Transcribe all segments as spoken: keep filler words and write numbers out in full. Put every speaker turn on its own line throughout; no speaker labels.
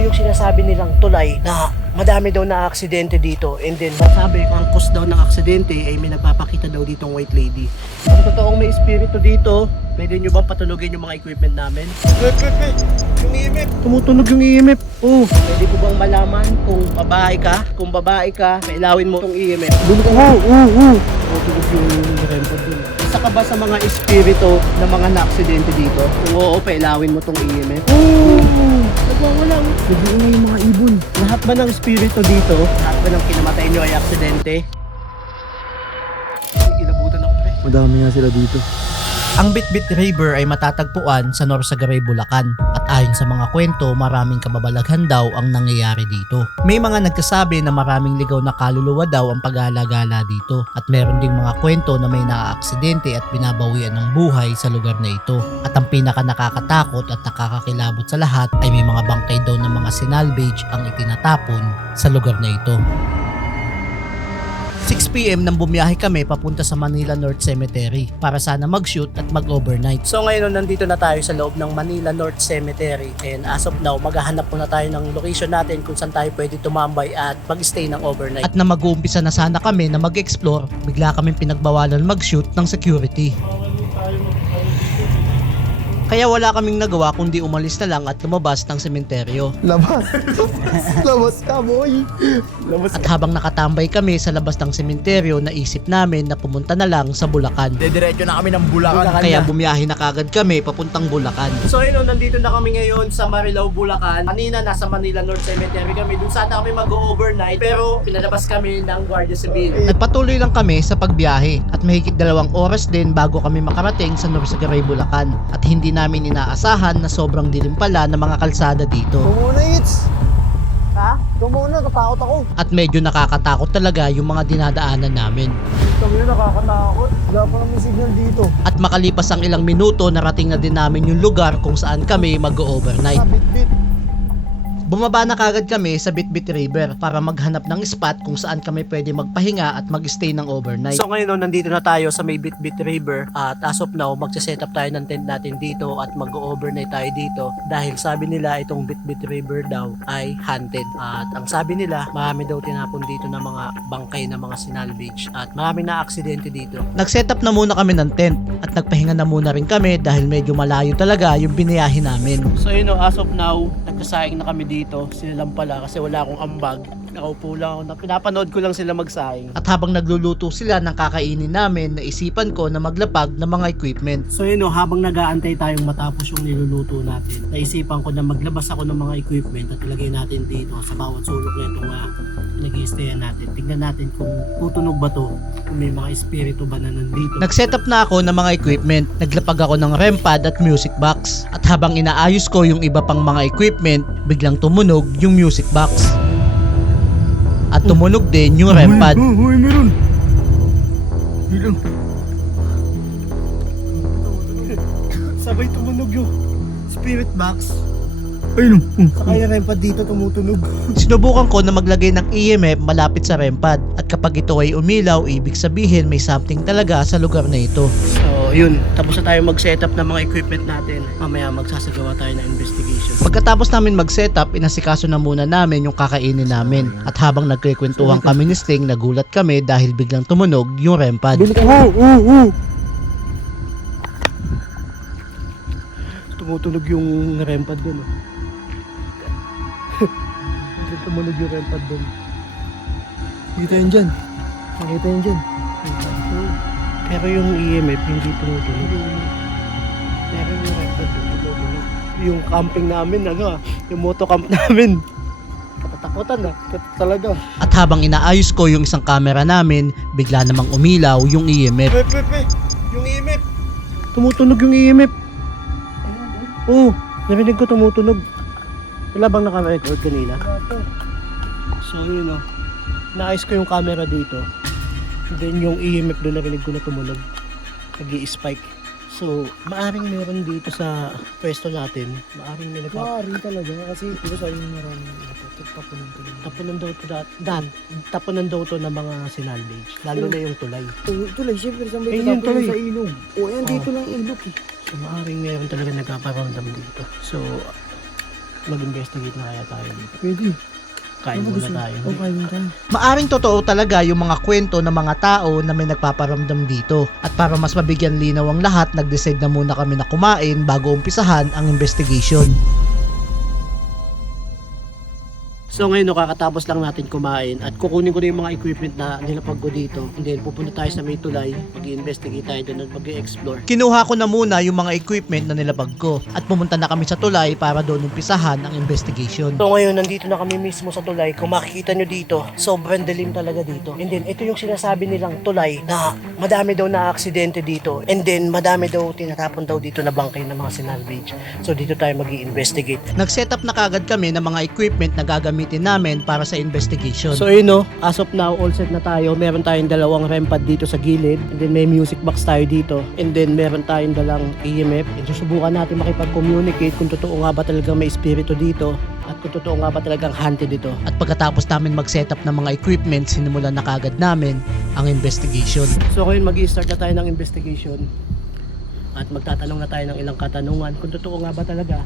yung sinasabi nilang tulay na madami daw na aksidente dito, and then masabi ang cause daw ng aksidente ay may nagpapakita daw ditong white lady. Kung totoong may espiritu dito, pwede nyo bang patulogin yung mga equipment namin?
Pe, pe, pe. Yung I M F.
Tumutunog yung I M F. Oh, pwede ko bang malaman kung babae ka? Kung babae ka, kailawin mo tong I M F. Dun ko, oh, oh, oh. Tumutunog yung rempo dun. Isa ka ba sa mga espiritu na mga na-aksidente dito? Kung oo, pailawin mo tong I M F. Oh, nagwawala. Nag-iingay yung mga ibon. Lahat ba ng espiritu dito? Lahat ba ng kinamatay nyo ay aksidente? Inabutan ako, pre.
Madami nga sila dito.
Ang Bitbit River ay matatagpuan sa Norsagaray, Bulacan at ayon sa mga kwento maraming kababalaghan daw ang nangyayari dito. May mga nagsasabi na maraming ligaw na kaluluwa daw ang pag-alagala dito at meron ding mga kwento na may naaaksidente at binabawian ng buhay sa lugar na ito. At ang pinaka nakakatakot at nakakakilabot sa lahat ay may mga bangkay daw ng mga sinalvage ang itinatapon sa lugar na ito. six p m nang bumiyahe kami papunta sa Manila North Cemetery para sana mag-shoot at mag-overnight. So ngayon nandito na tayo sa loob ng Manila North Cemetery, and as of now maghahanap muna tayo ng location natin kung saan tayo pwede tumambay at mag-stay ng overnight. At na mag-uumpisa na sana kami na mag-explore, bigla kaming pinagbawalan mag-shoot ng security. Kaya wala kaming nagawa kundi umalis na lang at lumabas ng sementeryo.
Labas. Labas ka, boy. Labas.
At habang nakatambay kami sa labas ng sementeryo, naisip namin na pumunta na lang sa Bulacan.
Dediretso na kami ng Bulacan.
Kaya bumiyahe na kagad kami papuntang Bulacan.
So yun, nandito na kami ngayon sa Marilao, Bulacan. Kanina nasa Manila North Cemetery kami. Doon sana kami mag-overnight, pero pinalabas kami ng Guardia Civil.
Nagpatuloy lang kami sa pagbiyahe at mahigit dalawang oras din bago kami makarating sa Norsagaray, Bulacan. At hindi namin inaasahan na sobrang dilim pala ng mga kalsada dito.
Tumuna, Itz. Ha? Tumuna, natakot ako.
At medyo nakakatakot talaga yung mga dinadaanan namin.
Kami na nakakatakot. Wala pa naman signal dito.
At makalipas ang ilang minuto, narating na din namin yung lugar kung saan kami mag-overnight.
Sa bit-bit.
Bumaba na kagad kami sa Bitbit River para maghanap ng spot kung saan kami pwede magpahinga at mag-stay ng overnight.
So ngayon, no, nandito na tayo sa may Bitbit River at as of now, magsiset up tayo ng tent natin dito at mag-overnight tayo dito dahil sabi nila itong Bitbit River daw ay haunted. At ang sabi nila, marami daw tinapon dito ng mga bangkay ng mga sinalvage at marami na aksidente dito.
Nag-set up na muna kami ng tent at nagpahinga na muna rin kami dahil medyo malayo talaga yung biniyahe namin.
So yun, no, as of now, nagsasaing na kami dito. Sila lang pala kasi wala akong ambag. Nakaupo lang ako. Pinapanood ko lang sila magsaing.
At habang nagluluto sila ng kakainin namin, naisipan ko na maglapag ng mga equipment.
So yun, no, habang nag-aantay tayong matapos yung niluluto natin, naisipan ko na maglabas ako ng mga equipment at ilagay natin dito sa bawat sulok na itong uh, nag-i-stayan natin. Tignan natin kung tutunog ba to, kung may mga espiritu ba na nandito.
Nag-set up na ako ng mga equipment. Naglapag ako ng REM pad at music box. At habang inaayos ko yung iba pang mga equipment, biglang tumunog yung music box. At tumunog din yung REM pad.
Uy, uy, meron. Meron.
Sabay tumunog yung spirit box.
Ayun.
Saka yung REM pad dito tumutunog.
Sinubukan ko na maglagay ng E M F malapit sa REM pad. At kapag ito ay umilaw, ibig sabihin may something talaga sa lugar na ito.
So yun, tapos na tayo mag-setup ng mga equipment natin. Mamaya magsasagawa tayo ng investigation.
Pagkatapos namin mag-setup, inasikaso na muna namin yung kakainin namin. At habang nagkikwentuhan kami ni Sting, nagulat kami dahil biglang tumunog yung REM pad.
Oo, oo, oo.
Tumutunog yung REM pad dun. Oh. Tumunog yung REM pad dun.
Kita yun dyan. Nakita yun dyan.
Pero yung E M F hindi tumutunog. Pero yung REM pad dun tumutunog. Yung camping namin, ano ah, yung motocamp namin. Katatakutan ah, talaga.
At habang inaayos ko yung isang camera namin, bigla namang umilaw yung E M F.
Pe, pe, pe. Yung I M F.
Tumutunog yung E M F. Oo, oh, narinig ko tumutunog. Wala bang naka-record kanina? So yun o, naayos ko yung camera dito. And then yung E M F doon narinig ko na tumunog. Nag-i-spike. So, maaring meron dito sa pwesto natin. Maaring may nagpa...
Maaari talaga kasi di ba sabi mo maraming tapunan to.
Tapunan daw to dat, dan, tapunan daw to ng mga sinalvage. Lalo na yung tulay.
Tulay, siyempre saan ba
Eh,
ito
yun,
tapos
tuloy.
sa ilog? O yan, dito lang ilog eh.
So, maaring meron talaga nagpaparamdam dito. So, Mag-investigate na kaya tayo dito.
Pwede.
Kain
Ano
muna
gusto mo?
tayo.
Oo, kain muna tayo.
Maaring totoo talaga yung mga kwento ng mga tao na may nagpaparamdam dito. At para mas mabigyan linaw ang lahat, nag-decide na muna kami na kumain bago umpisahan ang investigation.
So ngayon no, kakatapos lang natin kumain at kukunin ko na yung mga equipment na nilapag ko dito. And then pupunta tayo sa may tulay, mag-i-investigate tayo doon at mag-i-explore.
Kinuha ko na muna yung mga equipment na nilabag ko at pumunta na kami sa tulay para doon umpisahan ang investigation.
So ngayon, nandito na kami mismo sa tulay. Kung makikita nyo dito, sobrang dilim talaga dito. And then, ito yung sinasabi nilang tulay na madami daw na aksidente dito. And then, madami daw tinatapon daw dito na bangkay ng mga sinalvage. So dito tayo mag-i-investigate.
Nag-setup na kagad kami ng mga equipment na gagamitin namin para sa investigation.
So yun no, as of now, all set na tayo. Meron tayong dalawang R E M pad dito sa gilid. And then may music box tayo dito. And then meron tayong dalang E M F. And susubukan natin makipag-communicate kung totoo nga ba talagang may espiritu dito. At kung totoo nga ba talagang haunted ito.
At pagkatapos namin mag-setup ng mga equipment, sinimulan na kagad namin ang investigation.
So ngayon mag-i-start na tayo ng investigation. At magtatanong na tayo ng ilang katanungan kung totoo nga ba talaga.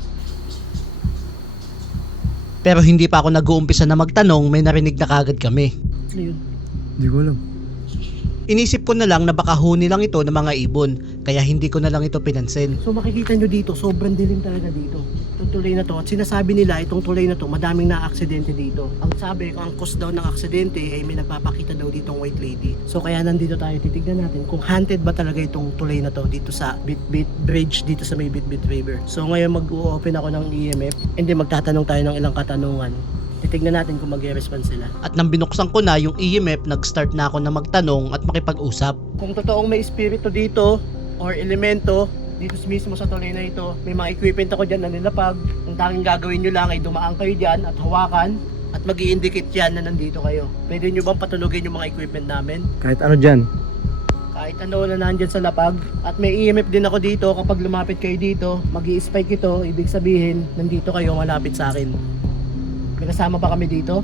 Pero hindi pa ako nag-uumpisa na magtanong, may narinig na kagad kami.
Ano yun?
Hindi ko alam.
Inisip ko na lang na baka huni lang ito ng mga ibon, kaya hindi ko na lang ito pinansin.
So makikita nyo dito, sobrang dilim talaga dito. Itong tulay na to, at sinasabi nila itong tulay na to, madaming na-aksidente dito. Ang sabi, ang cause daw ng aksidente ay may nagpapakita daw ditong white lady. So kaya nandito tayo, titignan natin kung haunted ba talaga itong tulay na to dito sa Bit-Bit Bridge, dito sa may Bit-Bit River. So ngayon mag-open ako ng E M F, and then magtatanong tayo ng ilang katanungan. Titignan natin kung mag-i-respond sila.
At nang binuksan ko na yung E M F, nag-start na ako na magtanong at makipag-usap.
Kung totoong may espiritu dito or elemento dito mismo sa tulay na ito, may mga equipment ako dyan na nilapag. Ang tanging gagawin nyo lang ay dumaan kayo dyan at hawakan at mag-i-indicate yan na nandito kayo. Pwede nyo bang patulugin yung mga equipment namin?
Kahit ano dyan.
Kahit ano na nandyan sa lapag. At may E M F din ako dito. Kapag lumapit kayo dito, mag-i-spike ito. Ibig sabihin, nandito kayo malapit sa akin. May kasama pa kami dito.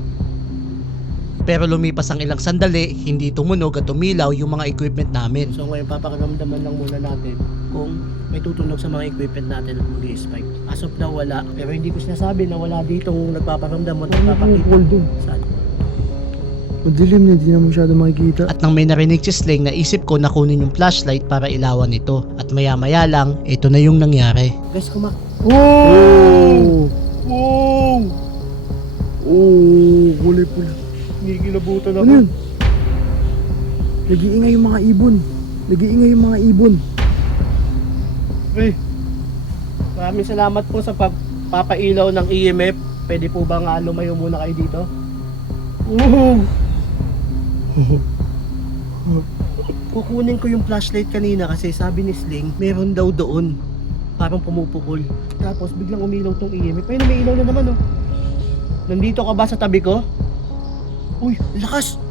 Pero lumipas ang ilang sandali, hindi tumunog at tumilaw yung mga equipment namin.
So ngayon papakiramdaman lang muna natin kung may tutunog sa mga equipment natin at mag-i-spike. As of now wala. Pero hindi ko sinasabi na wala ditong nagpaparamdam o nagpapakita.
Cold doon.
Saan?
Madilim na, hindi na masyado makikita.
At nang may narinig si Sling, naisip ko na kunin yung flashlight para ilawan ito. At maya maya lang, ito na yung nangyari.
Guys, kumak...
Oh!
Wow!
Oh! Kulay pula.
Nigilabutan ako.
Ano yun? Nag-iingay yung mga ibon. Nag-iingay yung mga ibon.
Hey, maraming salamat po sa pagpapailaw ng E M F. Pwede po ba nga lumayo muna kayo dito? Wow! Kukunin ko yung flashlight kanina kasi sabi ni Sling, meron daw doon. Parang pumupukol. Tapos biglang umilaw tong E M F. Ayun, may ilaw na naman oh. Nandito ka ba sa tabi ko? Uy, lakas!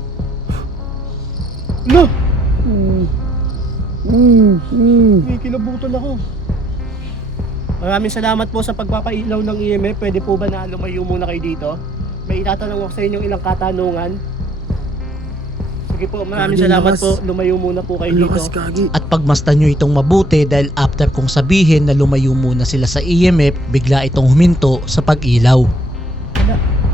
Ala!
Mm. Mm. Mm.
May kilabutan ako. Maraming salamat po sa pagpapailaw ng E M F. Pwede po ba na lumayo muna kayo dito? May itatanong ako sa inyong ilang katanungan. Sige po, maraming
Kagi,
salamat
lakas.
po. Lumayo muna po kayo
Ang
dito.
lakas kagi.
At pagmasdan nyo itong mabuti dahil after kong sabihin na lumayo muna sila sa E M F, bigla itong huminto sa pag-ilaw.
Wala.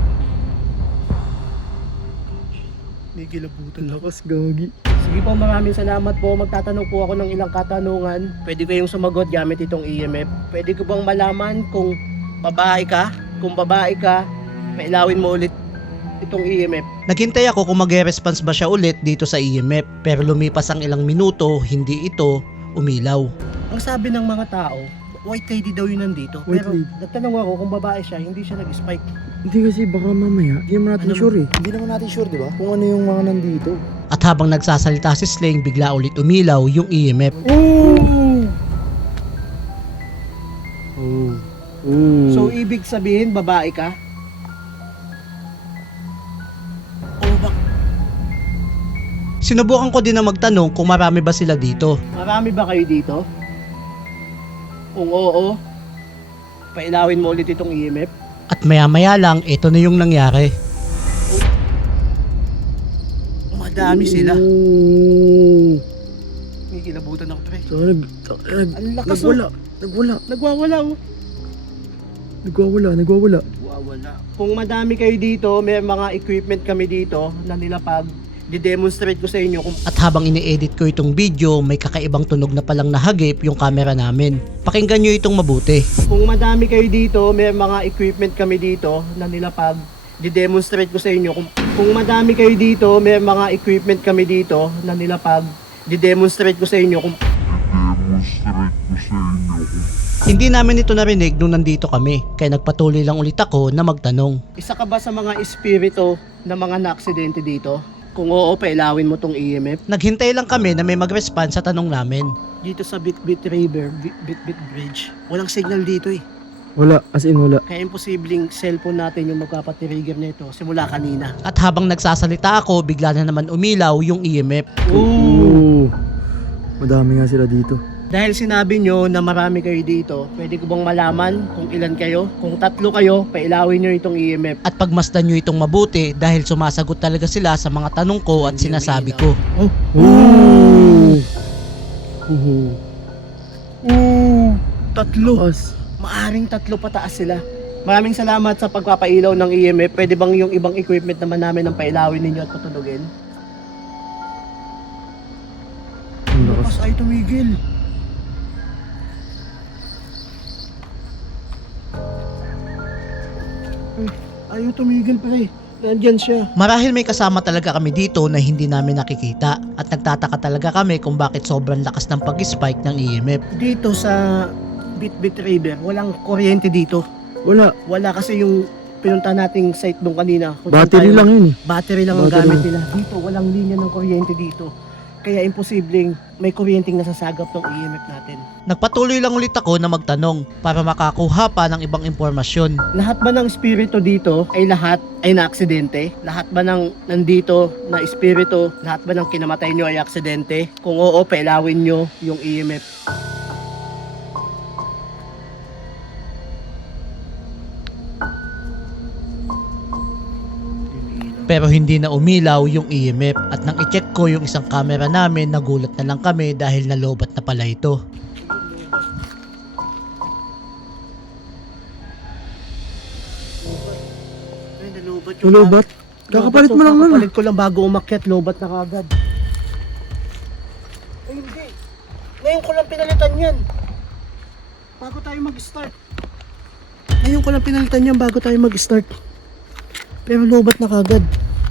May kilabutan ako.
Lakas gagi.
Sige po, maraming salamat po. Magtatanong po ako ng ilang katanungan. Pwede kayong sumagot gamit itong E M F. Pwede ko bang malaman kung babae ka? Kung babae ka, mailawin mo ulit itong E M F.
Naghintay ako kung mag-response ba siya ulit dito sa E M F, pero lumipas ang ilang minuto, hindi ito umilaw.
Ang sabi ng mga tao, white lady daw yun nandito.
White
Pero
lady.
nagtanong ako kung babae siya, hindi siya nag-spike.
Hindi kasi baka mamaya, hindi naman natin
Ano?
sure eh. Hindi naman natin sure, di ba? Kung ano yung mga nandito.
At habang nagsasalita si Sling, bigla ulit umilaw yung E M F.
Oh! Oh. Oh.
So ibig sabihin, babae ka? O bak
Sinubukan ko din na magtanong kung marami ba sila dito.
marami ba kayo dito? Kung oo, pailawin mo ulit itong E M F.
At maya maya lang, ito na yung nangyari.
Madami sila.
Oh.
May kilabutan ako pre.
So, nag, nag,
Ang lakas
nagwala. Nagwala.
Nagwawala oh.
Nagwawala, nagwawala.
Wawala. Kung madami kayo dito, may mga equipment kami dito na nilapag. Di-demonstrate ko sa inyo kung
At habang ini-edit ko itong video, may kakaibang tunog na palang nahagip yung camera namin. Pakinggan nyo itong mabuti.
kung madami kayo dito, may mga equipment kami dito na nilapag. Di-demonstrate ko sa inyo kung kung madami kayo dito, may mga equipment kami dito na nilapag. Di-demonstrate ko sa inyo kung
Hindi namin ito narinig nung nandito kami, kaya nagpatuloy lang ulit ako na magtanong.
isa ka ba sa mga espiritu na mga na-aksidente dito? Kung oo, pailawin mo tong E M F.
Naghintay lang kami na may mag-respond sa tanong namin.
Dito sa Bitbit River, Bit- Bitbit Bridge, walang signal dito eh.
Wala, as in wala.
Kaya imposibleng cellphone natin yung magpapatrigger nito simula kanina.
At habang nagsasalita ako, bigla na naman umilaw yung E M F.
Oo. Madami nga sila dito.
Dahil sinabi nyo na marami kayo dito, pwede ko bang malaman kung ilan kayo? Kung tatlo kayo, pailawin nyo itong E M F.
At pagmasdan nyo itong mabuti dahil sumasagot talaga sila sa mga tanong ko at sinasabi ko.
Oh,
Oo. Oo.
oh tatlo.
As.
Maaring tatlo pataas sila. Maraming salamat sa pagpapailaw ng E M F. Pwede bang yung ibang equipment naman namin ang pailawin ninyo at patulogin?
Ang lakas.
Lakas ay tumigil. Ay, ayaw tumigil pre. Nandyan siya.
Marahil may kasama talaga kami dito na hindi namin nakikita at nagtataka talaga kami kung bakit sobrang lakas ng pag-spike ng E M F.
Dito sa Bitbit River, walang kuryente dito.
Wala.
Wala kasi yung pinunta nating site doon kanina. Kung saan
Battery
tayo-
lang yun eh.
Battery lang ang
Battery
gamit
lang.
nila. Dito, walang linya ng kuryente dito. Kaya imposibleng may kuryenteng nasasagap ng E M F natin.
Nagpatuloy lang ulit ako na magtanong para makakuha pa ng ibang impormasyon.
Lahat ba ng espiritu dito ay lahat ay na-aksidente? Lahat ba ng nandito na espiritu, lahat ba ng kinamatay nyo ay aksidente? Kung oo, pailawin nyo yung E M F.
Pero hindi na umilaw yung E M F at nang i-check ko yung isang camera namin, nagulat na lang kami dahil nalobat na pala ito.
Ay, nalubat yung
Lulobat. Kakapalit mo lang nun.
Kakapalit ko lang bago umakyat, lobat na kagad. Ay, hindi. Ngayon ko lang pinalitan yan. Bago tayo mag-start. Ngayon ko lang pinalitan yan bago tayo mag-start. Pero lobat na kagad.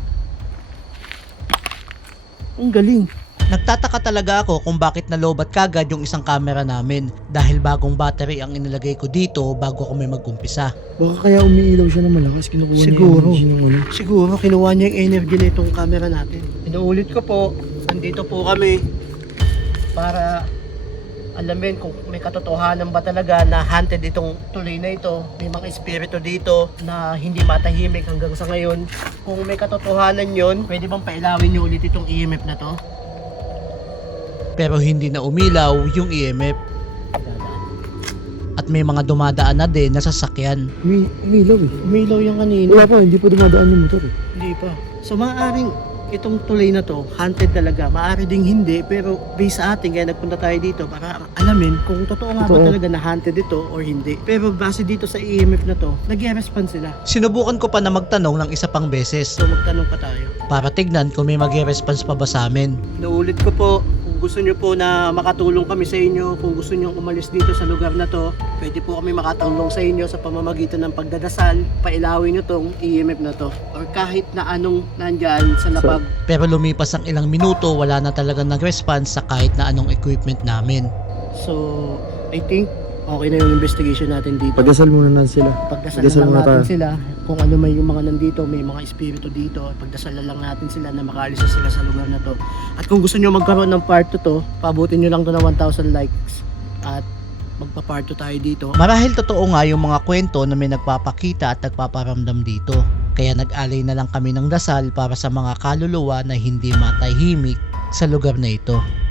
Ang galing.
Nagtataka talaga ako kung bakit nalobat kagad yung isang camera namin dahil bagong battery ang inilagay ko dito bago kami mag-umpisa.
Baka kaya umiilaw siya ng malakas. Kinukuha niya
Siguro.
yung energy ng ano.
Siguro kinuha niya yung energy na itong camera natin. Inuulit ko po, nandito po kami para alamin kung may katotohanan ba talaga na haunted itong tuloy na ito. May mga espiritu dito na hindi matahimik hanggang sa ngayon. Kung may katotohanan yon, pwede bang pailawin niyo ulit itong E M F na to?
Pero hindi na umilaw yung E M F at may mga dumadaan na din na sasakyan.
Umi umiilaw eh.
Umilaw yung kanina.
Wala pa, hindi pa dumadaan yung motor eh.
Hindi pa. So maaaring itong tuloy na to, haunted talaga. Maaari ding hindi, pero based sa atin, kaya nagpunta tayo dito para alamin kung totoo nga ba
Totoo.
talaga na haunted ito or hindi. Pero base dito sa E M F na to, nag-respond sila.
Sinubukan ko pa na magtanong ng isa pang beses
So magtanong pa tayo.
para tignan kung may mag-response pa ba sa amin.
Naulit ko po, kung gusto nyo po na makatulong kami sa inyo, kung gusto nyo umalis dito sa lugar na to, pwede po kami makatulong sa inyo sa pamamagitan ng pagdadasal, pailawin nyo tong E M F na to. Or kahit na anong nandyan sa lapag.
Pero lumipas ang ilang minuto, wala na talagang nag-response sa kahit na anong equipment namin.
So, I think okay na yung investigation natin dito.
Pagdasal muna na sila.
Pagdasal
Pagdasal
lang
muna
natin
tayo.
sila kung ano may yung mga nandito, may mga espiritu dito. Pagdasal lang natin sila na makaalis na sila sa lugar na to. At kung gusto nyo magkaroon ng part two to, paabutin nyo lang to na one thousand likes. At magpa-part two tayo dito.
Marahil totoo nga yung mga kwento na may nagpapakita at nagpaparamdam dito. Kaya nag-alay na lang kami ng dasal para sa mga kaluluwa na hindi matahimik sa lugar na ito.